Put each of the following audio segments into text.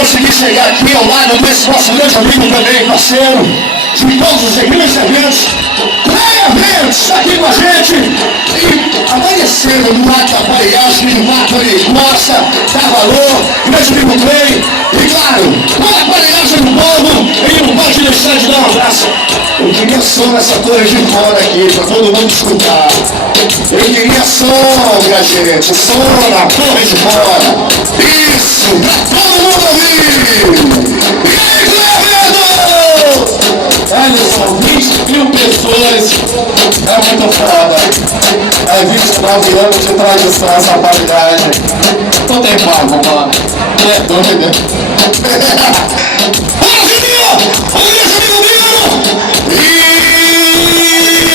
Consegui chegar aqui ao lado desse nosso grande amigo também, parceiro de todos os grandes eventos, eventos aqui com a gente, e amanheceram no Mato Aparelhagem, no Mato Costa, Cavalor, grande amigo Clay, e claro, toda a aparelhagem do povo, ele não pode deixar de dar um abraço. Eu queria som nessa torre de fora aqui, para todo mundo escutar. Eu queria som, minha gente, som na torre de fora. Isso, pra todo mundo ouvir. E aí, Clevedo? Alisson, 20 mil pessoas, é muito foda. É 29 anos de tradição essa aparelhagem. Não tem pago, mano. É doido. Olha, Juninho! Olha esse amigo meu! E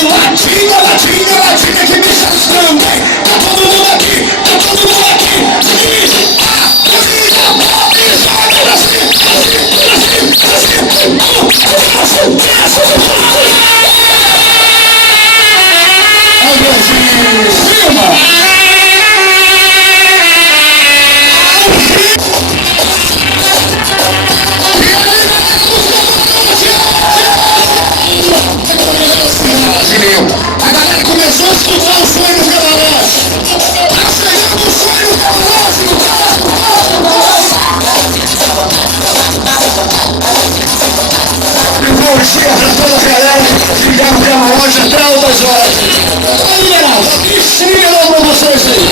latinha, latinha, latinha, que bicha estranha! Tá todo mundo aqui! Tá todo mundo aqui! E a galera começou a escutar o sonho dos Gabalões. Tá chegando o sonho do e bom dia pra toda a galera que ligaram o Gabalões até altas horas. Aí, Leonardo, ensina pra vocês aí.